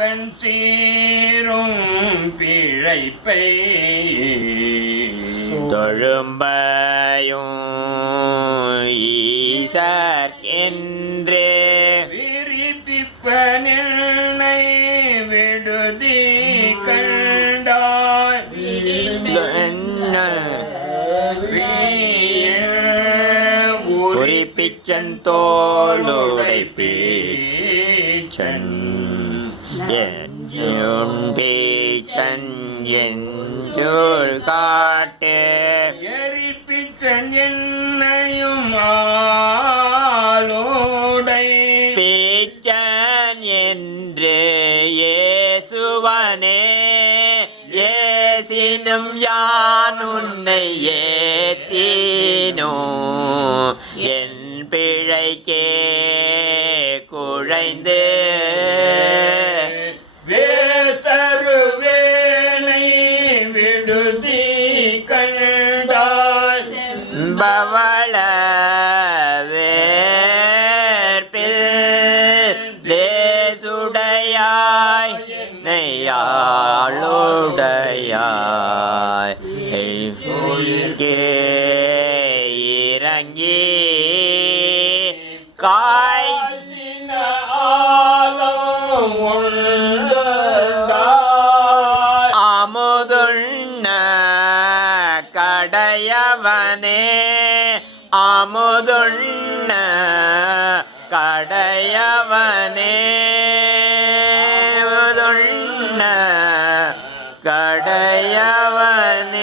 அப்பன் சீரும் பிழைப்பை தொழும்பையும் ஈசர்க்கென்றே விரிப்பிப்பனில்லை விடுதி கண்டாய். குறிப்பிச்சன் தோளுடை பீச்சன். என் பீச்சன் என் சூழ் காட்டு. எரிப்பிச்சன் என்னையும் ஆளோடை. பீச்சன் என்று இயேசுவனே. ஏசினும் யான் உன்னை ஏத்தினோ. என் பிழைக்கே குழைந்து. பவள வேர்பில் தேசுடையாய் நெய்யாளுடையாய். கே இறங்கி கா கடையவனே அமுதுண்ண கடையவனே. கடையவனே.